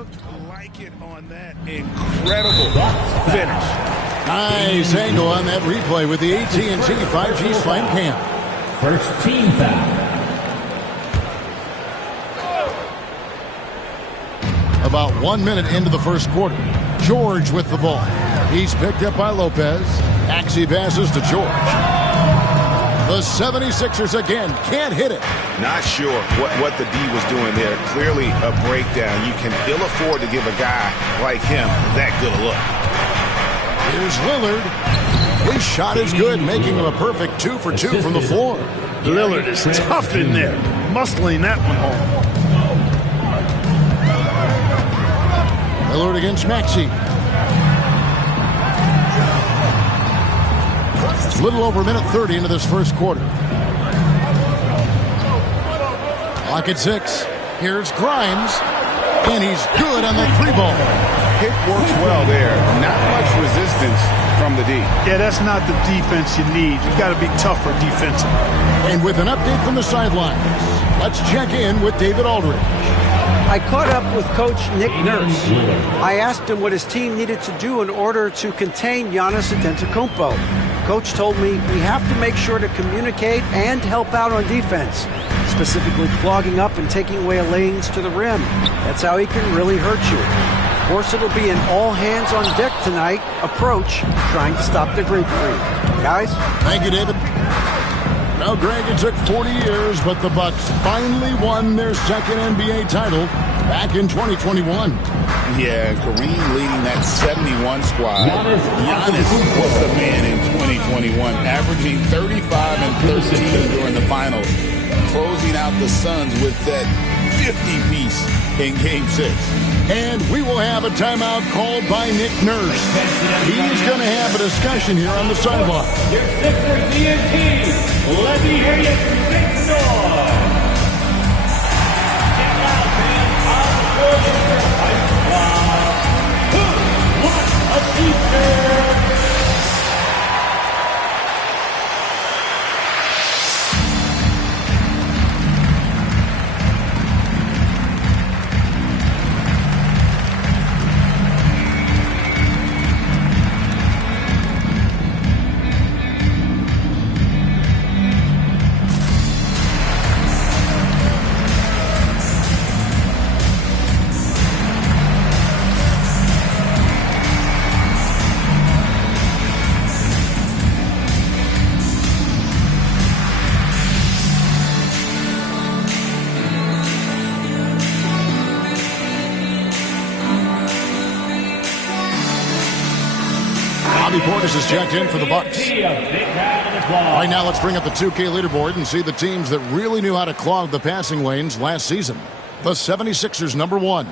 looked like it on that incredible finish. Nice angle on that replay with the AT&T 5G Slam Cam. First team foul. About 1 minute into the first quarter. George with the ball. He's picked up by Lopez. Maxey passes to George. The 76ers again can't hit it. Not sure what the D was doing there. Clearly a breakdown. You can ill afford to give a guy like him that good a look. Here's Lillard. His shot is good, making him a perfect 2 for 2 from the floor. Lillard is tough in there, muscling that one home. Lillard against Maxey. A little over a minute 30 into this first quarter. Clock at 6. Here's Grimes. And he's good on the 3-ball. Pick works well there. Not much resistance from the D. Yeah, that's not the defense you need. You got to be tougher defensively. And with an update from the sidelines, let's check in with David Aldridge. I caught up with Coach Nick Nurse. I asked him what his team needed to do in order to contain Giannis Antetokounmpo. Coach told me we have to make sure to communicate and help out on defense, specifically clogging up and taking away lanes to the rim. That's how he can really hurt you. Of course, it'll be an all-hands-on-deck tonight approach, trying to stop the grapefruit. Guys? Thank you, David. Now, Greg, it took 40 years, but the Bucks finally won their second NBA title back in 2021. Yeah, Kareem leading that 71 squad. Giannis was the man in 2021, averaging 35 and 13 during the finals, closing out the Suns with that 50-piece in Game 6. And we will have a timeout called by Nick Nurse. He's going to have a discussion here on the sideline. Your Sixers D&T. Let me hear you make the noise. Check out, man. What a defense. Portis is checked in for the Bucks. Right now, let's bring up the 2K leaderboard and see the teams that really knew how to clog the passing lanes last season. The 76ers, number 1.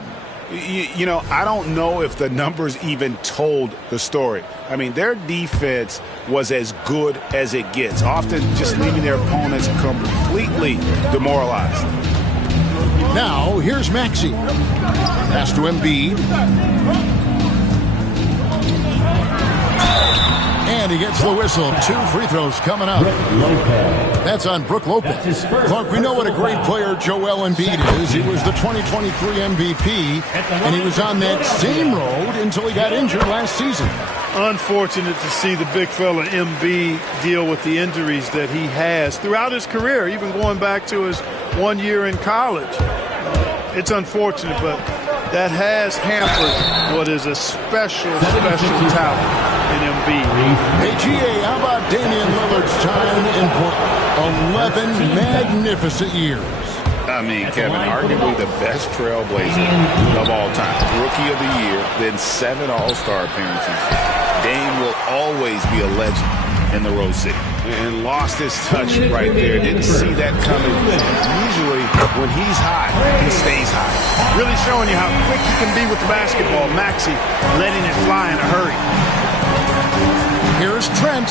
You know, I don't know if the numbers even told the story. I mean, their defense was as good as it gets, often just leaving their opponents completely demoralized. Now, here's Maxey. Pass to Embiid. And he gets the whistle. 2 free throws coming up. That's on Brook Lopez. Clark, we know what a great player Joel Embiid is. He was the 2023 MVP, and he was on that same road until he got injured last season. Unfortunate to see the big fella Embiid deal with the injuries that he has throughout his career, even going back to his 1 year in college. It's unfortunate, but that has hampered what is a special talent in Embiid. Hey, GA, how about Damian Lillard's time in Portland? 11 magnificent years. I mean, Kevin, arguably the best trailblazer of all time. Rookie of the year, then 7 All-Star appearances. Dame will always be a legend in the Rose City. And lost his touch right there. Didn't see that coming. Usually, when he's hot, he stays hot. Really showing you how quick he can be with the basketball. Maxey letting it fly in a hurry. Here's Trent.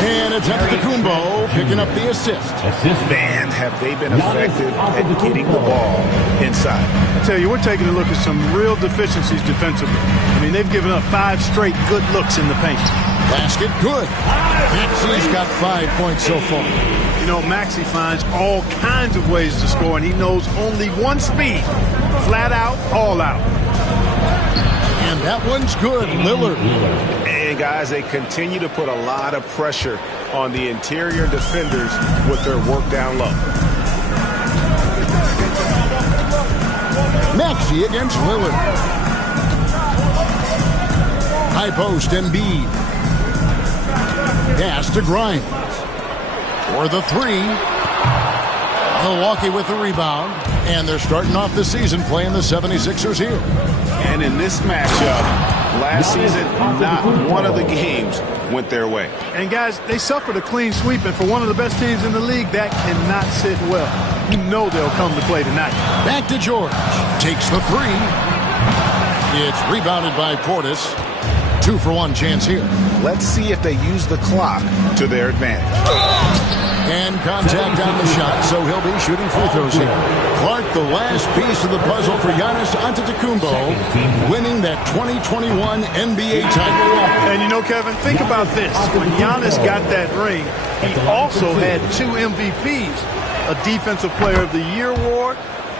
And it's Antetokounmpo picking up the assist. Man, have they been effective at getting the ball inside. I tell you, we're taking a look at some real deficiencies defensively. I mean, they've given up 5 straight good looks in the paint. Basket good. Maxey's got 5 points so far. You know, Maxey finds all kinds of ways to score, and he knows only one speed: Flat out, all out. And that one's good, Lillard. And guys, they continue to put a lot of pressure on the interior defenders with their work down low. Maxey against Lillard. High post, Embiid. Pass to Grimes. For the three. Milwaukee with the rebound. And they're starting off the season playing the 76ers here. And in this matchup, last season, not one of the games went their way. And guys, they suffered a clean sweep, and for one of the best teams in the league, that cannot sit well. You know they'll come to play tonight. Back to George. Takes the three. It's rebounded by Portis. 2-for-1 chance here. Let's see if they use the clock to their advantage. And contact on the shot, so he'll be shooting free throws here. Clark, the last piece of the puzzle for Giannis Antetokounmpo, winning that 2021 NBA title. And you know, Kevin, think about this. When Giannis got that ring, he also had 2 MVPs, a Defensive Player of the Year award.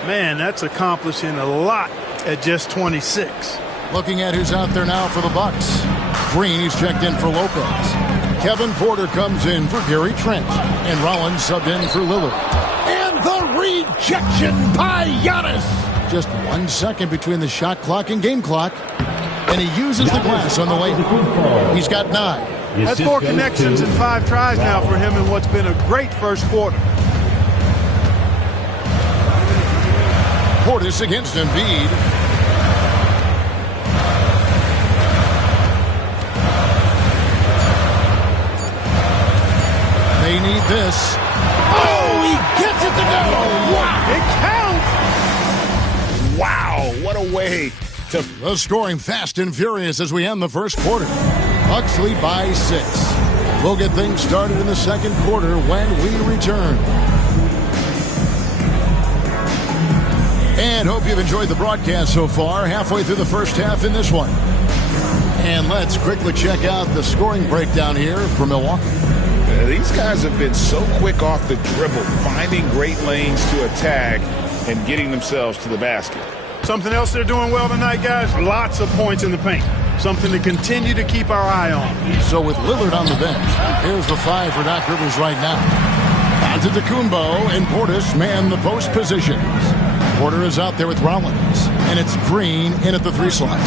Man, that's accomplishing a lot at just 26. Looking at who's out there now for the Bucks. Green, he's checked in for Lopez. Kevin Porter comes in for Gary Trent. And Rollins subbed in for Lillard. And the rejection by Giannis. Just 1 second between the shot clock and game clock. And he uses the glass on the way. He's got 9. That's 4 connections and 5 tries now for him in what's been a great first quarter. Portis against Embiid. They need this. Oh, he gets it to go. Wow. It counts. Wow, what a way to... The scoring fast and furious as we end the first quarter. Bucks lead by 6. We'll get things started in the second quarter when we return. And hope you've enjoyed the broadcast so far. Halfway through the first half in this one. And let's quickly check out the scoring breakdown here for Milwaukee. These guys have been so quick off the dribble, finding great lanes to attack and getting themselves to the basket. Something else they're doing well tonight, guys, lots of points in the paint. Something to continue to keep our eye on. So with Lillard on the bench, here's the 5 for Doc Rivers right now. Antetokounmpo and Portis man the post positions. Porter is out there with Rollins, and it's Green in at the 3 slot.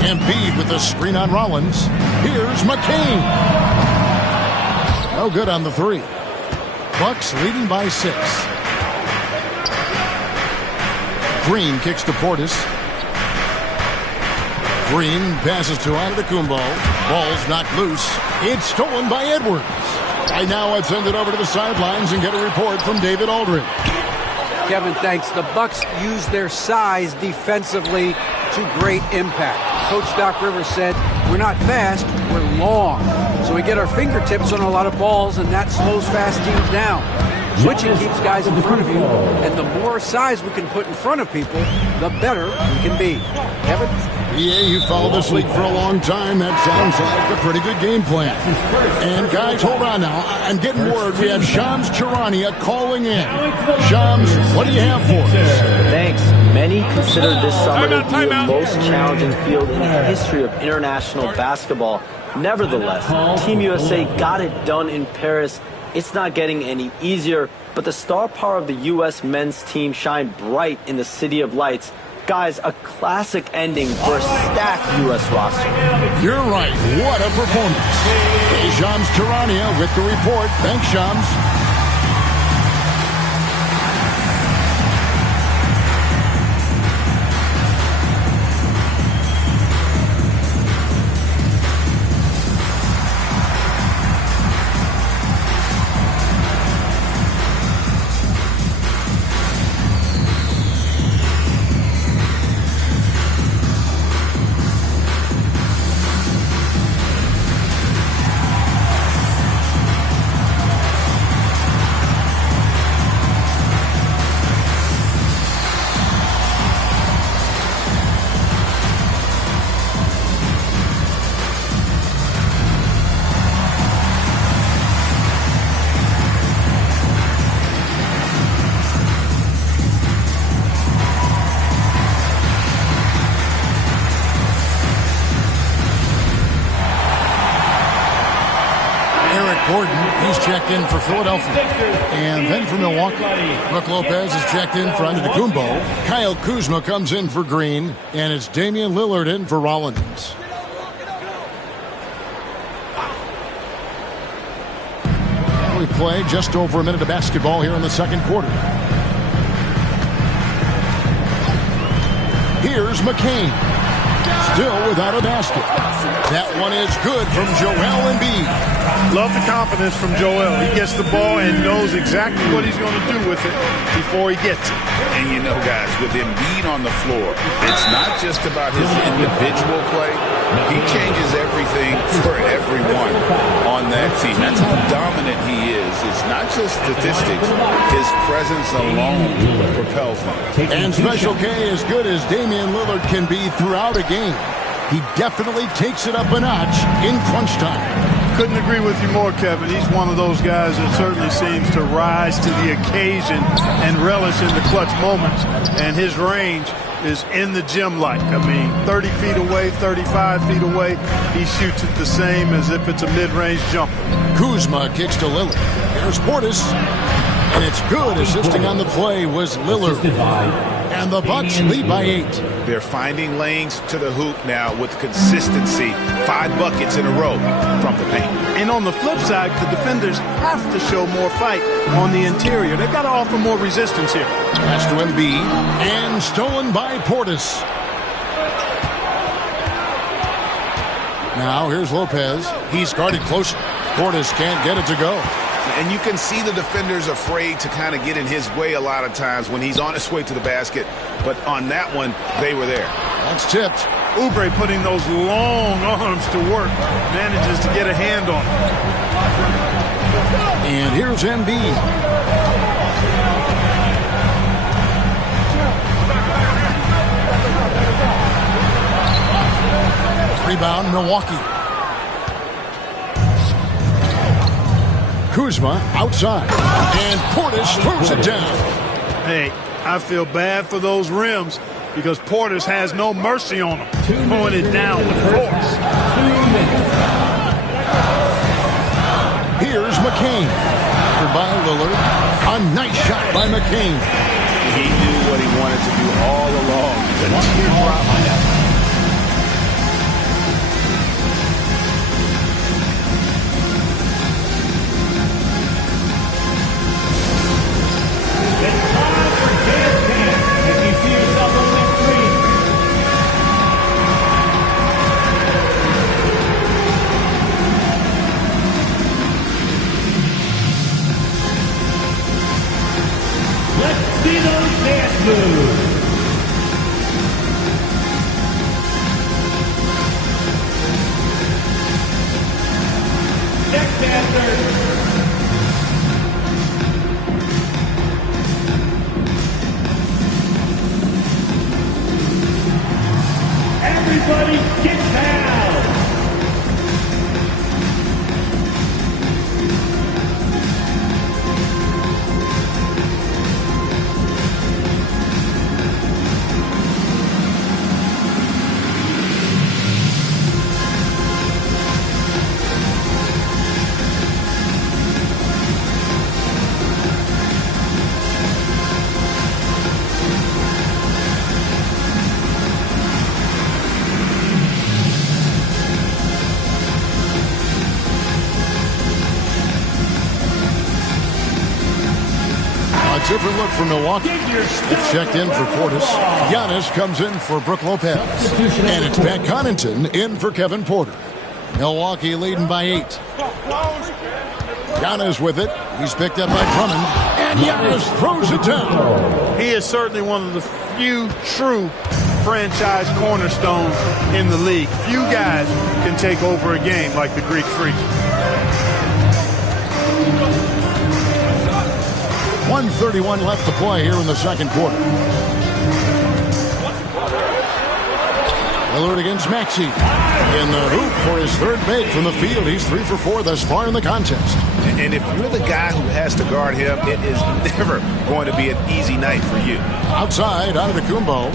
Embiid with the screen on Rollins. Here's McCain. No good on the 3. Bucks leading by 6. Green kicks to Portis. Green passes to Antetokounmpo. Ball's knocked loose. It's stolen by Edwards. Right now, I'd send it over to the sidelines and get a report from David Aldridge. Kevin, thanks. The Bucks use their size defensively to great impact. Coach Doc Rivers said, we're not fast, we're long. So we get our fingertips on a lot of balls, and that slows fast teams down. Switching keeps guys in front of you, and the more size we can put in front of people, the better we can be. Kevin? Yeah, you followed this league for a long time. That sounds like a pretty good game plan. And guys, hold on now. I'm getting word we have Shams Charania calling in. Shams, what do you have for us? Thanks. Many consider this summer to be the most challenging field in the history of international basketball. Nevertheless, Team USA got it done in Paris. It's not getting any easier, but the star power of the U.S. men's team shined bright in the City of Lights. Guys, a classic ending for a stacked U.S. roster. You're right. What a performance. Hey, Shams Charania with the report. Thanks, Shams. checked in for Philadelphia. And then for Milwaukee, Brook Lopez is checked in for Antetokounmpo. Kyle Kuzma comes in for Green. And it's Damian Lillard in for Rollins. And we play just over a minute of basketball here in the second quarter. Here's McCain. Still without a basket. That one is good from Joel Embiid. Love the confidence from Joel. He gets the ball and knows exactly what he's going to do with it before he gets it. And you know, guys, with Embiid on the floor, it's not just about his individual play. He changes everything for everyone on that team. That's how dominant he is. It's not just statistics. His presence alone propels them. And Special K, as good as Damian Lillard can be throughout a game, he definitely takes it up a notch in crunch time. Couldn't agree with you more, Kevin. He's one of those guys that certainly seems to rise to the occasion and relish in the clutch moments. And his range is in the gym-like. I mean, 30 feet away, 35 feet away, he shoots it the same as if it's a mid-range jumper. Kuzma kicks to Lillard. Here's Portis. And it's good. Assisting on the play was Lillard. And the Bucks lead by 8. They're finding lanes to the hoop now with consistency. 5 buckets in a row from the paint. And on the flip side, the defenders have to show more fight on the interior. They've got to offer more resistance here. Pass to Embiid. And stolen by Portis. Now here's Lopez. He's guarded close. Portis can't get it to go. And you can see the defenders afraid to kind of get in his way a lot of times when he's on his way to the basket. But on that one, they were there. That's tipped. Oubre putting those long arms to work. Manages to get a hand on it. And here's Embiid. Rebound, Milwaukee. Kuzma outside. And Portis throws it down. Hey, I feel bad for those rims because Portis has no mercy on them. Throwing it down with force. Here's McCain. Covered by Lillard. A nice shot by McCain. He knew what he wanted to do all along. The teardrop. See those dance moves. Next dancer. Everybody get down. Different look for Milwaukee. It's checked in for Portis. Giannis comes in for Brook Lopez. And it's Pat Connaughton in for Kevin Porter. Milwaukee leading by 8. Giannis with it. He's picked up by Drummond. And Giannis throws it down. He is certainly one of the few true franchise cornerstones in the league. Few guys can take over a game like the Greek Freak. 1:31 left to play here in the second quarter. Lillard against Maxey. In the hoop for his third make from the field. He's 3 for 4 thus far in the contest. And if you're the guy who has to guard him, it is never going to be an easy night for you. Outside, Antetokounmpo.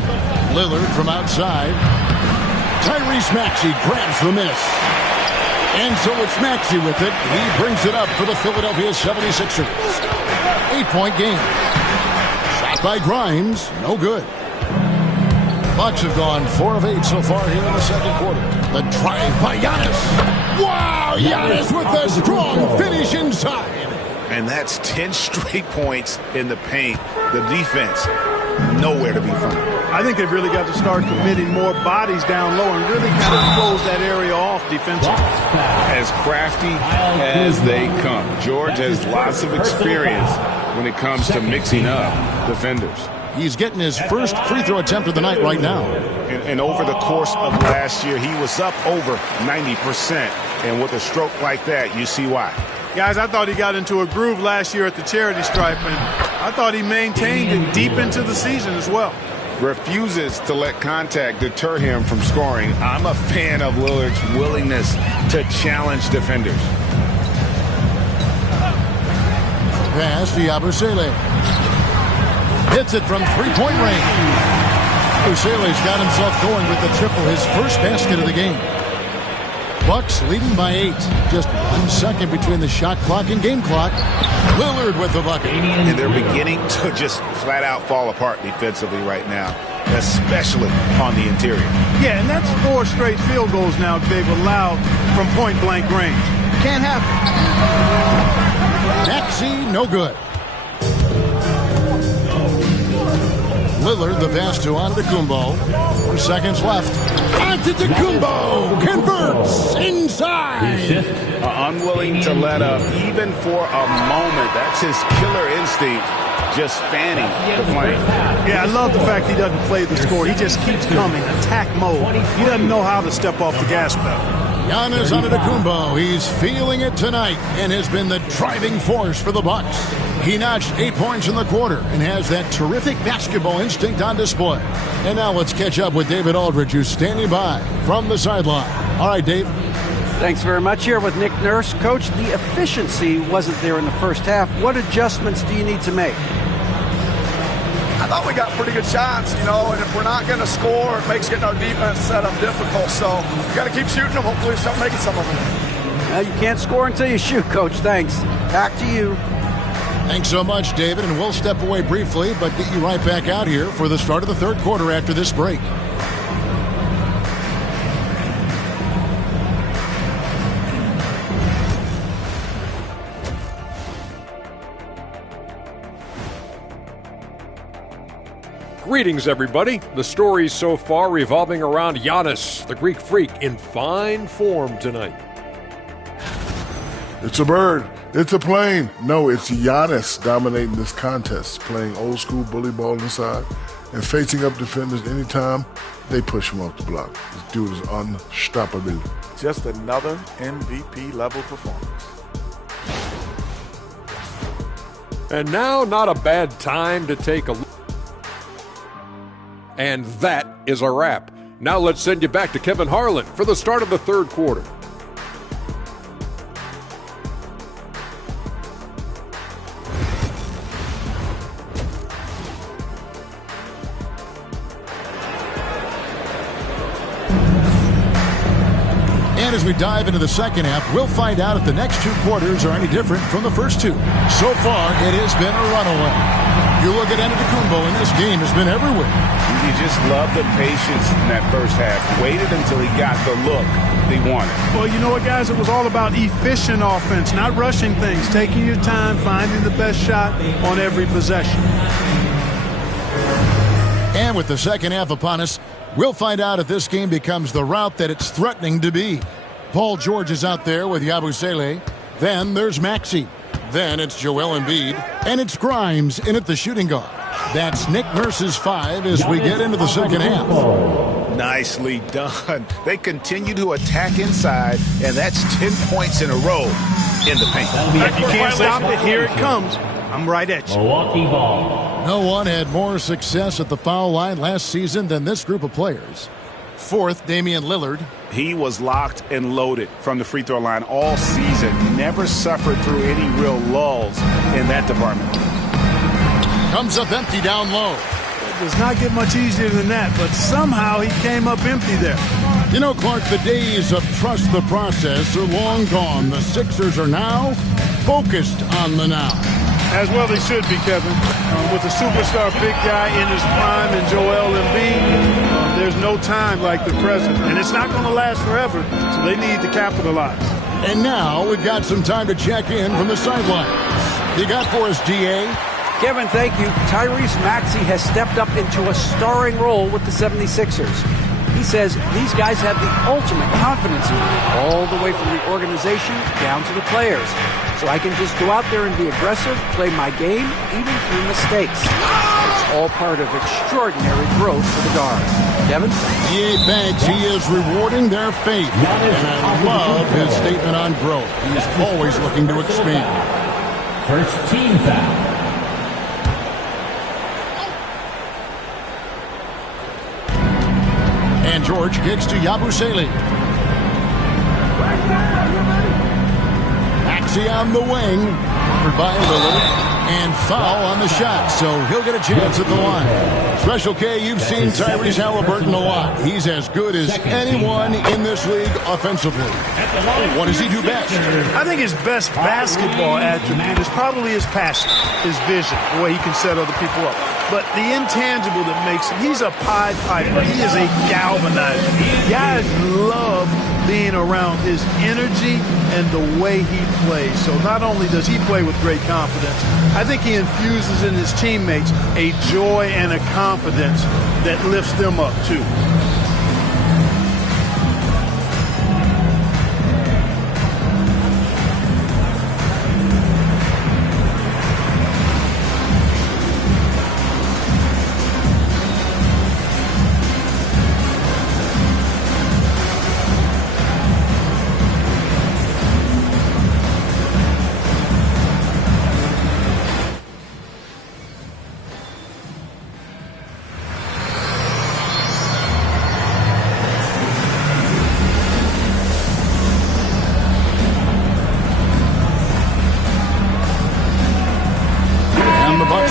Lillard from outside. Tyrese Maxey grabs the miss. And so it's Maxey with it. He brings it up for the Philadelphia 76ers. 8-point game. Shot by Grimes. No good. Bucks have gone 4 of 8 so far here in the second quarter. The drive by Giannis. Wow, Giannis with a strong finish inside. And that's 10 straight points in the paint. The defense, nowhere to be found. I think they've really got to start committing more bodies down low and really kind of close that area off defensively. As crafty as they come. George has lots of experience when it comes to mixing up defenders. He's getting his first free throw attempt of the night right now. And over the course of last year, he was up over 90%. And with a stroke like that, you see why. Guys, I thought he got into a groove last year at the charity stripe, and I thought he maintained it deep into the season as well. Refuses to let contact deter him from scoring. I'm a fan of Lillard's willingness to challenge defenders. Pass to Yabusele. Hits it from three-point range. Yabusele's got himself going with the triple, his first basket of the game. Bucks leading by 8. Just 1 second between the shot clock and game clock. Lillard with the bucket. And they're beginning to just flat out fall apart defensively right now, especially on the interior. Yeah, and that's 4 straight field goals now they've allowed from point-blank range. Can't happen. Maxey, no good. Lillard, the pass to Antetokounmpo. 4 seconds left. Antetokounmpo converts inside. Unwilling to let up even for a moment. That's his killer instinct, just fanning the flame. Yeah, I love the fact he doesn't play the score. He just keeps coming, attack mode. He doesn't know how to step off the gas pedal. Giannis Antetokounmpo, he's feeling it tonight and has been the driving force for the Bucks. He notched 8 points in the quarter and has that terrific basketball instinct on display. And now let's catch up with David Aldridge, who's standing by from the sideline. All right, Dave. Thanks very much. Here with Nick Nurse. Coach, the efficiency wasn't there in the first half. What adjustments do you need to make? I thought we got pretty good shots, and if we're not going to score, it makes getting our defense set up difficult. So we got to keep shooting them. Hopefully we start making some of them. You can't score until you shoot, Coach. Thanks. Back to you. Thanks so much, David, and we'll step away briefly, but get you right back out here for the start of the third quarter after this break. Greetings, everybody. The stories so far revolving around Giannis, the Greek freak, in fine form tonight. It's a bird. It's a plane. No, it's Giannis dominating this contest, playing old school bully ball inside and facing up defenders anytime they push him off the block. This dude is unstoppable. Just another MVP level performance. And now, not a bad time to take a look. And that is a wrap. Now let's send you back to Kevin Harlan for the start of the third quarter. And as we dive into the second half, we'll find out if the next 2 quarters are any different from the first 2. So far, it has been a runaway. You look at Antetokounmpo, and this game has been everywhere. You just love the patience in that first half. Waited until he got the look they wanted. Well, you know what, guys? It was all about efficient offense, not rushing things, taking your time, finding the best shot on every possession. And with the second half upon us, we'll find out if this game becomes the route that it's threatening to be. Paul George is out there with Yabusele. Then there's Maxey. Then it's Joel Embiid. And it's Grimes in at the shooting guard. That's Nick Nurse's 5 as we get into the second half. Nicely done. They continue to attack inside, and that's 10 points in a row in the paint. If you can't stop it, here it comes. I'm right at you. Milwaukee ball. No one had more success at the foul line last season than this group of players. Fourth, Damian Lillard. He was locked and loaded from the free throw line all season. Never suffered through any real lulls in that department. Comes up empty down low. does not get much easier than that, but somehow he came up empty there. You know, Clark, the days of trust the process are long gone. The Sixers are now focused on the now. As well they should be, Kevin. With a superstar big guy in his prime and Joel Embiid, there's no time like the present. And it's not going to last forever, so they need to capitalize. And now we've got some time to check in from the sidelines. You got for us, D.A.? Kevin, thank you. Tyrese Maxey has stepped up into a starring role with the 76ers. He says these guys have the ultimate confidence in me, all the way from the organization down to the players. So I can just go out there and be aggressive, play my game, even through mistakes. It's all part of extraordinary growth for the guards. Kevin? D.A. Banks, he is rewarding their faith. And I love his statement on growth. He's always looking to expand. First team foul. And George kicks to Yabusele. Maxey on the wing. Covered by Lillard. And foul on the shot, so he'll get a chance at the line. Special K, you've seen Tyrese Halliburton a lot. He's as good as anyone in this league offensively. What does he do best? I think his best basketball attribute is probably his passion, his vision, the way he can set other people up. But the intangible that makes him, he's a Pied Piper. He is a galvanizer. Guys love being around his energy and the way he plays. So not only does he play with great confidence, I think he infuses in his teammates a joy and a confidence that lifts them up too.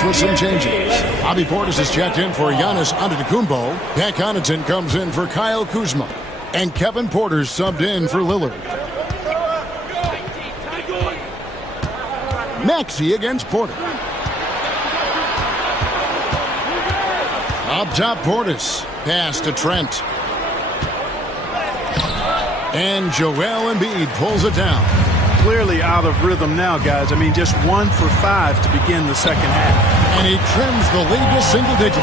With some changes. Bobby Portis is checked in for Giannis Antetokounmpo. Pat Connaughton comes in for Kyle Kuzma. And Kevin Porter subbed in for Lillard. Maxey against Porter. Up top, Portis. Pass to Trent. And Joel Embiid pulls it down. Clearly out of rhythm now, guys. I mean, just 1 for 5 to begin the second half. And he trims the lead to single digits.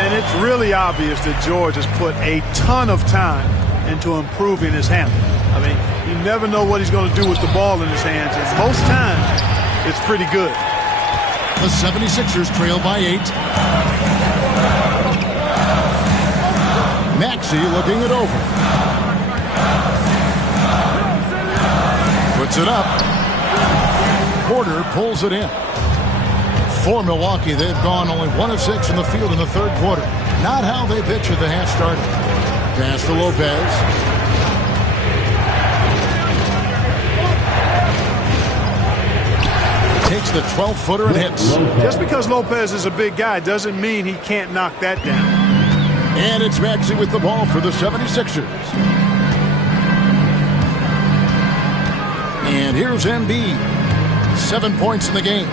And it's really obvious that George has put a ton of time into improving his handle. I mean, you never know what he's going to do with the ball in his hands. And most times, it's pretty good. The 76ers trail by 8. Maxey looking it over. Puts it up. Porter pulls it in. For Milwaukee, they've gone only 1 of 6 from the field in the third quarter. Not how they pitched at the half started. Pass to Lopez. Takes the 12-footer and hits. Just because Lopez is a big guy doesn't mean he can't knock that down. And it's Maxey with the ball for the 76ers. And here's Embiid. 7 points in the game.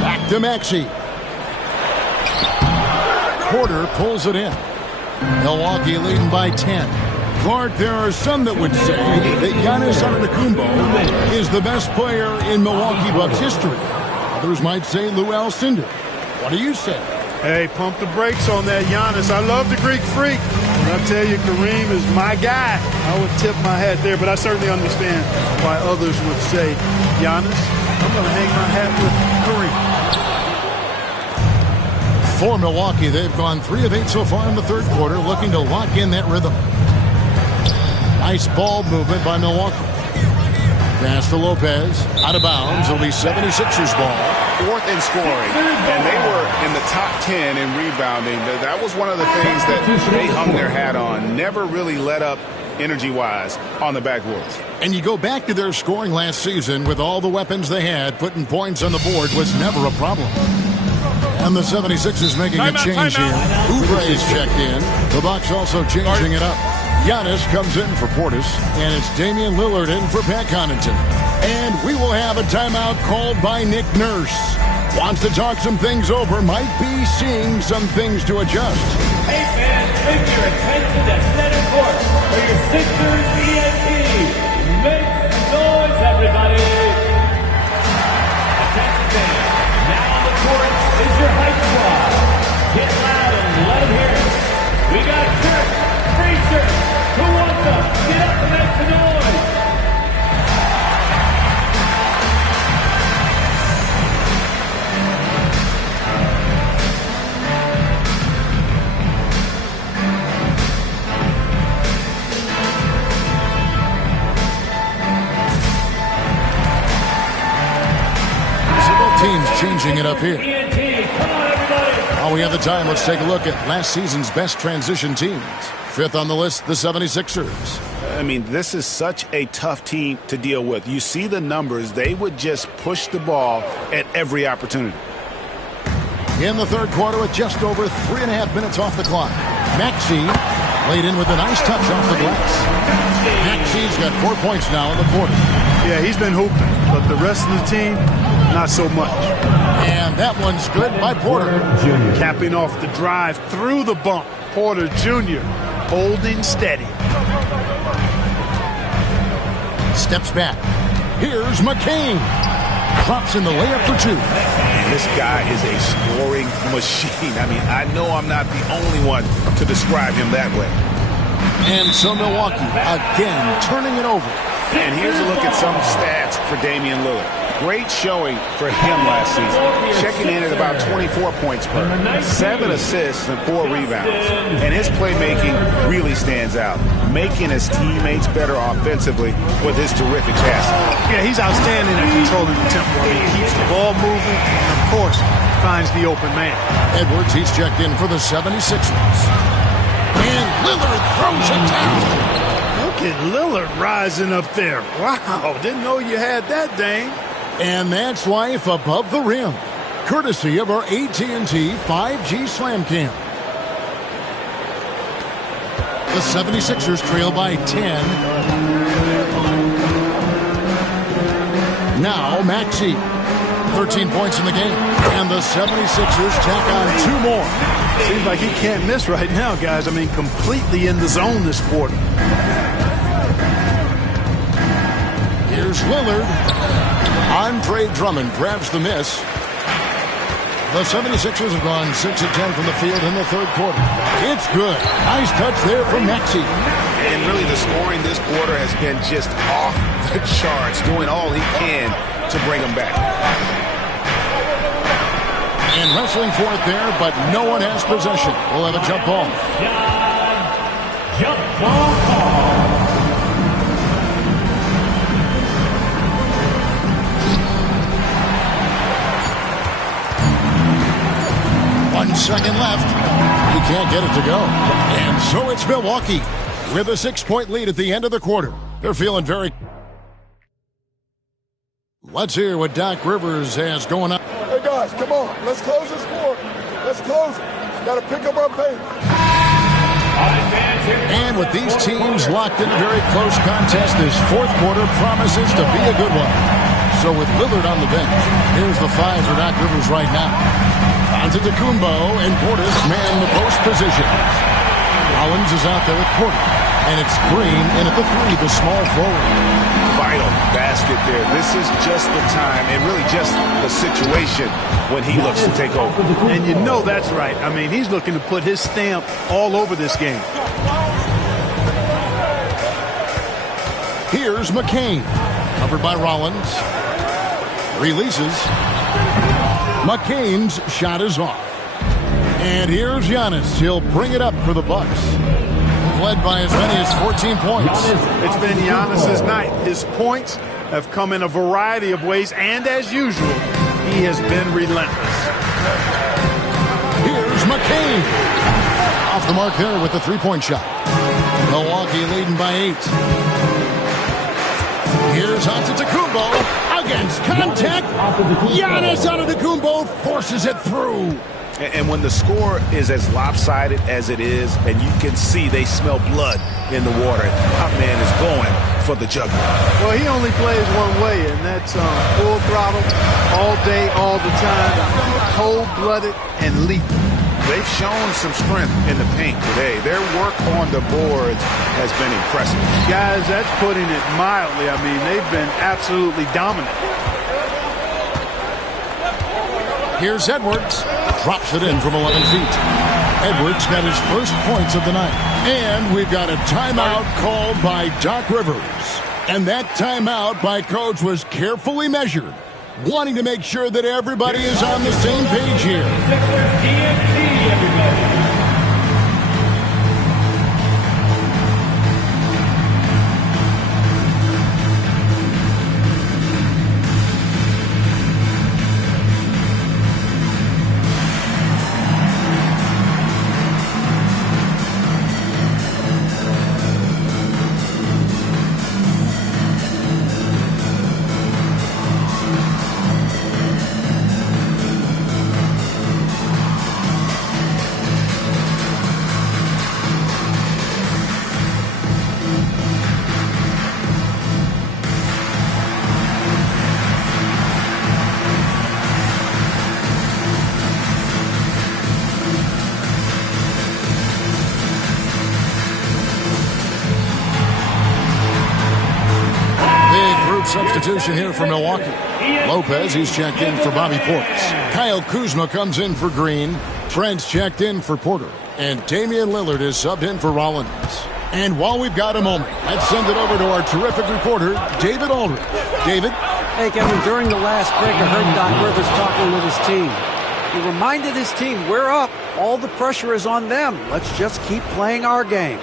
Back to Maxey. Porter pulls it in. Milwaukee leading by 10. Clark, there are some that would say that Giannis Antetokounmpo is the best player in Milwaukee Bucks history. Others might say Lou Alcindor. What do you say? Hey, pump the brakes on that, Giannis. I love the Greek Freak. And I tell you, Kareem is my guy. I would tip my hat there, but I certainly understand why others would say, Giannis, I'm going to hang my hat with Kareem. For Milwaukee, they've gone 3 of 8 so far in the third quarter, looking to lock in that rhythm. Nice ball movement by Milwaukee. Pass to Lopez. Out of bounds. It'll be 76ers ball. 4th in scoring. And they were in the top 10 in rebounding. That was one of the things that they hung their hat on. Never really let up energy-wise, on the backboards. And you go back to their scoring last season with all the weapons they had, putting points on the board was never a problem. And the 76ers making a change here. Oubre is checked in. The Bucks also changing it up. Giannis comes in for Portis, and it's Damian Lillard in for Pat Connaughton. And we will have a timeout called by Nick Nurse. Wants to talk some things over, might be seeing some things to adjust. Hey fans, make your attention to center court for your Sixers ENT. Make some noise, everybody. Attention fans, now on the court is your hype squad. Get loud and let them hear it. We got shirts, free shirts. Who wants them? Get up and make some noise. Teams changing it up here. While we have the time, let's take a look at last season's best transition teams. Fifth on the list, the 76ers. I mean, this is such a tough team to deal with. You see the numbers. They would just push the ball at every opportunity. In the third quarter with just over 3.5 minutes off the clock. Maxey laid in with a nice touch off the glass. Maxey's got 4 points now in the quarter. Yeah, he's been hooping, but the rest of the team, not so much. And that one's good by Porter. Capping off the drive through the bump. Porter Jr. holding steady. Steps back. Here's McCain. Drops in the layup for two. And this guy is a scoring machine. I mean, I know I'm not the only one to describe him that way. And so Milwaukee again turning it over. And here's a look at some stats for Damian Lillard. Great showing for him last season. Checking in at about 24 points per, 7 assists and 4 rebounds. And his playmaking really stands out, making his teammates better offensively with his terrific passing. Yeah, he's outstanding at controlling the tempo. He keeps the ball moving and, of course, finds the open man. Edwards, he's checked in for the 76ers. And Lillard throws it down. Look at Lillard rising up there. Wow, didn't know you had that, Dane. And that's life above the rim, courtesy of our AT&T 5G Slam Cam. The 76ers trail by 10. Now Maxey, 13 points in the game. And the 76ers tack on 2 more. Seems like he can't miss right now, guys. I mean, completely in the zone this quarter. Here's Lillard. Andre Drummond grabs the miss. The 76ers have gone 6 of 10 from the field in the third quarter. It's good. Nice touch there from Maxey. And really the scoring this quarter has been just off the charts, doing all he can to bring them back. And wrestling for it there, but no one has possession. We'll have a jump ball. Jump ball call. One second left. He can't get it to go. And so it's Milwaukee with a 6-point lead at the end of the quarter. They're feeling very... Let's hear what Doc Rivers has going on. Hey, guys, come on. Let's close this score. Let's close it. Got to pick up our pace. And with these teams locked in a very close contest, this fourth quarter promises to be a good one. So with Lillard on the bench, here's the 5 for Doc Rivers right now. Antetokounmpo and Portis man the post position. Rollins is out there at Porter. And it's Green in at the 3, the small forward. Vital basket there. This is just the time and really just the situation when he looks to take over. And you know that's right. I mean, he's looking to put his stamp all over this game. Here's McCain. Covered by Rollins. Releases. McCain's shot is off. And here's Giannis. He'll bring it up for the Bucks. Led by as many as 14 points. It's been Giannis's night. His points have come in a variety of ways, and as usual, he has been relentless. Here's McCain. Off the mark there with the 3-point shot. Milwaukee leading by 8. Here's Antetokounmpo against contact. Giannis Antetokounmpo forces it through. And when the score is as lopsided as it is, and you can see they smell blood in the water, our man is going for the jugular. Well, he only plays one way, and that's full throttle, all day, all the time, cold-blooded and lethal. They've shown some strength in the paint today. Their work on the boards has been impressive. Guys, that's putting it mildly. I mean, they've been absolutely dominant. Here's Edwards. Drops it in from 11 feet. Edwards got his first points of the night. And we've got a timeout called by Doc Rivers. And that timeout by Coach was carefully measured, wanting to make sure that everybody is on the same page here. Substitution here for Milwaukee. Lopez, he's checked in for Bobby Portis. Kyle Kuzma comes in for Green. Trent's checked in for Porter. And Damian Lillard is subbed in for Rollins. And while we've got a moment, let's send it over to our terrific reporter, David Aldridge. David? Hey, Kevin, during the last break, I heard Doc Rivers talking with his team. He reminded his team, we're up. All the pressure is on them. Let's just keep playing our game.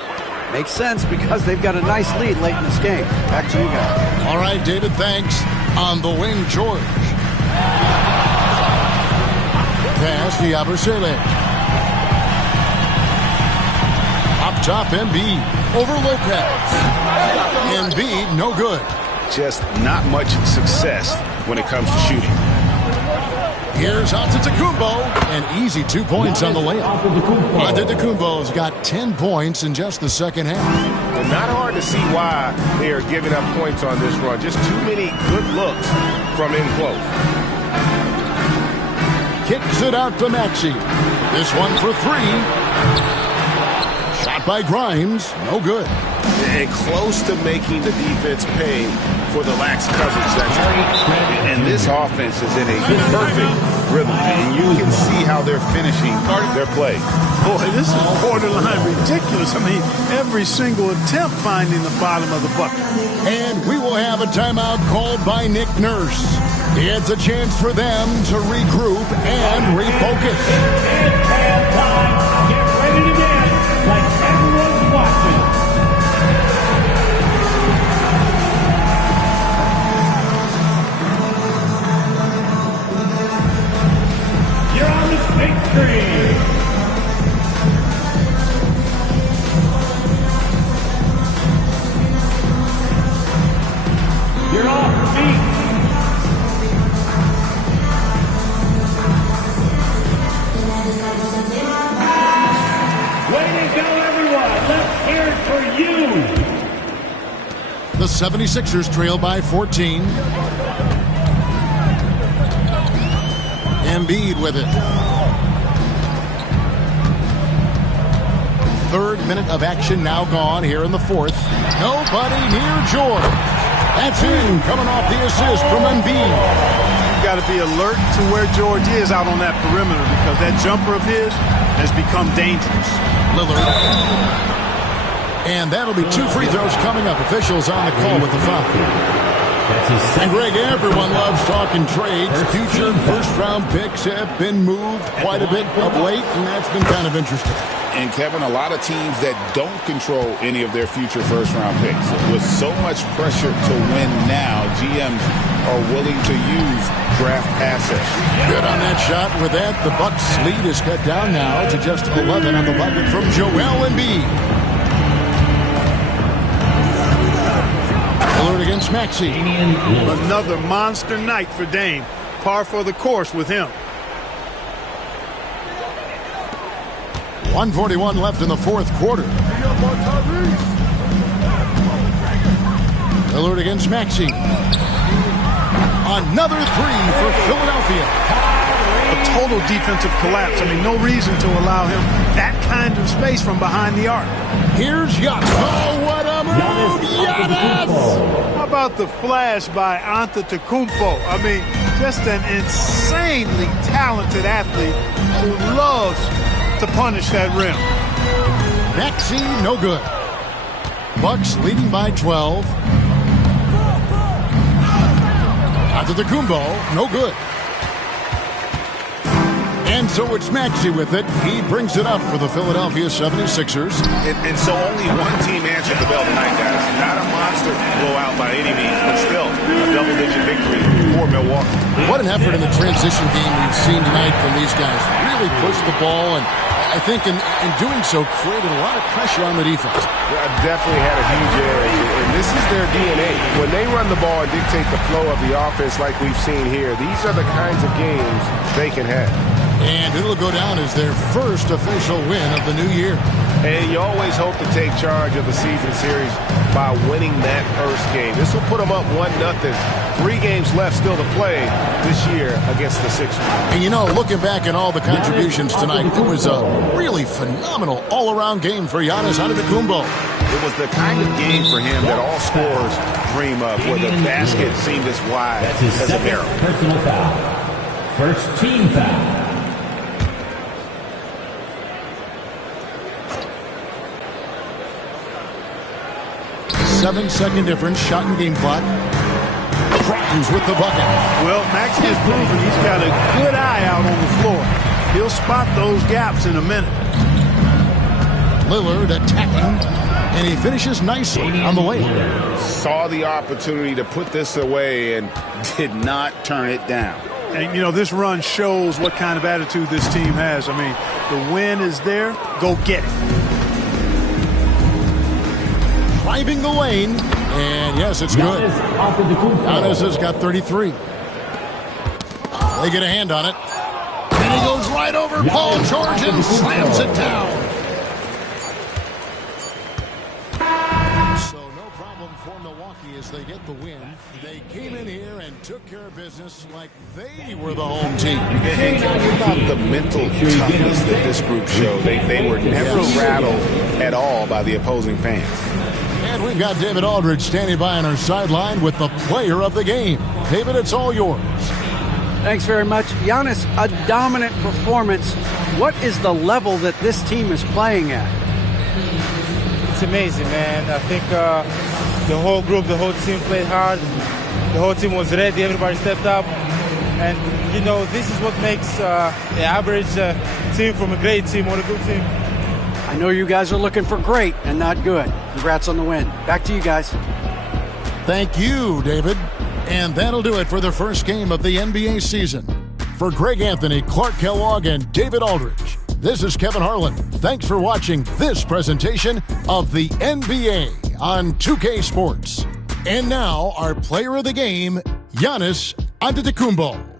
Makes sense because they've got a nice lead late in this game. Back to you guys. All right, David, thanks. On the wing, George. Pass to Yabusele. Up top, Embiid. Over Lopez. Embiid, no good. Just not much success when it comes to shooting. Here's Antetokounmpo, an easy 2 points on the layup. Antetokounmpo's got 10 points in just the second half. And not hard to see why they are giving up points on this run. Just too many good looks from in close. Kicks it out to Maxey. This one for 3. Shot by Grimes, no good. And close to making the defense pay for the lax coverage that's happening. And this offense is in a perfect rhythm. And you can see how they're finishing their play. Boy, this is borderline ridiculous. I mean, every single attempt finding the bottom of the bucket. And we will have a timeout called by Nick Nurse. It's a chance for them to regroup and refocus. It's halftime. Get ready to dance like everyone's watching. You're on the big screen. You're off the beat. Way to go, everyone. Let's hear it for you. The 76ers trail by 14. Embiid with it. Third minute of action now gone here in the fourth. Nobody near George. That's in, coming off the assist from Embiid. You've got to be alert to where George is out on that perimeter because that jumper of his has become dangerous. Lillard. And that'll be 2 free throws coming up. Officials on the call with the foul. And Greg, everyone loves talking trades. Future first-round picks have been moved quite a bit of late, and that's been kind of interesting. And, Kevin, a lot of teams that don't control any of their future first-round picks. With so much pressure to win now, GMs are willing to use draft assets. Good on that shot. With that, the Bucks' lead is cut down now to just 11 on the bucket from Joel Embiid. against Maxey. Another monster night for Dame. Par for the course with him. 1:41 left in the fourth quarter. Lillard against Maxey. Another three for Philadelphia. A total defensive collapse. I mean, no reason to allow him that kind of space from behind the arc. Here's Giannis. Oh, what a move! Giannis! How about the flash by Antetokounmpo? I mean, just an insanely talented athlete who loves to punish that rim. Maxey, no good. Bucks leading by 12. Antetokounmpo, no good. And so it's Maxey with it. He brings it up for the Philadelphia 76ers. And so only one team answered the bell tonight, guys. Not a monster blowout by any means, but still a double-digit victory for Milwaukee. What an effort in the transition game we've seen tonight from these guys. Really pushed the ball, and I think in doing so created a lot of pressure on the defense. Definitely had a huge edge, and this is their DNA. When they run the ball and dictate the flow of the offense like we've seen here, these are the kinds of games they can have. And it'll go down as their first official win of the new year. And you always hope to take charge of the season series by winning that first game. This will put them up 1-0. 3 games left still to play this year against the Sixers. And you know, looking back at all the contributions tonight, it was a really phenomenal all-around game for Giannis Antetokounmpo. It was the kind of game for him that all scorers dream of, where the basket seemed as wide as a barrel. Personal foul. First team foul. 7-second difference, shot and game clock. Crosby's with the bucket. Well, Maxey has proven he's got a good eye out on the floor. He'll spot those gaps in a minute. Lillard attacking, and he finishes nicely on the way. Saw the opportunity to put this away and did not turn it down. And, you know, this run shows what kind of attitude this team has. I mean, the win is there. Go get it. Driving the lane, and yes, it's good. Giannis has got 33. They get a hand on it. And he goes right over Paul George and slams it down. So no problem for Milwaukee as they get the win. They came in here and took care of business like they were the home team. And think about the mental toughness that this group showed. They were never rattled at all by the opposing fans. And we've got David Aldridge standing by on our sideline with the player of the game. David, it's all yours. Thanks very much. Giannis, a dominant performance. What is the level that this team is playing at? It's amazing, man. I think the whole group, the whole team played hard. The whole team was ready. Everybody stepped up. And, you know, this is what makes the average team from a great team or a good team. I know you guys are looking for great and not good. Congrats on the win. Back to you guys. Thank you, David. And that'll do it for the first game of the NBA season. For Greg Anthony, Clark Kellogg, and David Aldridge, this is Kevin Harlan. Thanks for watching this presentation of the NBA on 2K Sports. And now, our player of the game, Giannis Antetokounmpo.